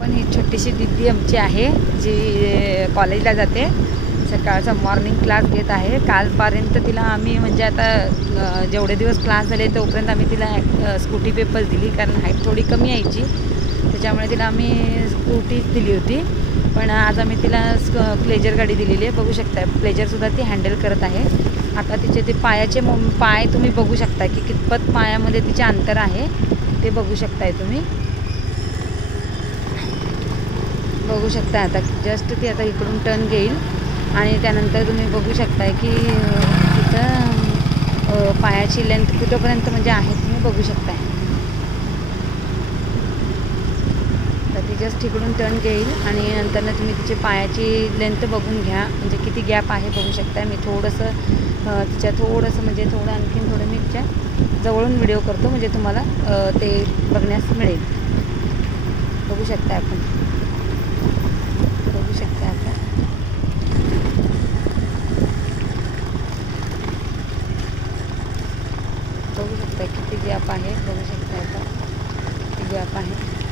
पण ही छोटीशी दिदी आमची आहे जी कॉलेजला जाते, सकाळचा मॉर्निंग क्लास घेत आहे. कालपर्यंत तिला आम्ही म्हणजे आता जेवढे दिवस क्लास झाले तोपर्यंत आम्ही तिला स्कूटी पेपर्स दिली, कारण हाईट थोडी कमी यायची, त्याच्यामुळे तिला आम्ही स्कूटीच दिली होती. पण आज आम्ही तिला प्लेजर गाडी दिलेली आहे. बघू शकता प्लेजरसुद्धा ती हँडल करत आहे. आता तिचे ते पाय तुम्ही बघू शकता की कितपत पायामध्ये तिचे अंतर आहे ते बघू शकताय तुम्ही. बघू शकता आता जस्ट ती आता इकडून टर्न घेईल आणि त्यानंतर तुम्ही बघू शकताय की तिथं पायाची लेंथ कुठंपर्यंत म्हणजे आहे तुम्ही बघू शकताय. तर ती जस्ट इकडून टर्न घेईल आणि नंतर तुम्ही तिचे पायाची लेंथ बघून घ्या, म्हणजे किती गॅप आहे बघू शकताय. मी तिच्या थोडंसं म्हणजे आणखीन थोडं मी तिच्या जवळून व्हिडिओ करतो, म्हणजे तुम्हाला ते बघण्यास मिळेल. बघू शकता आपण, बघू शकता आता. बघू शकता किती गॅप आहे, बघू शकता आता किती गॅप आहे.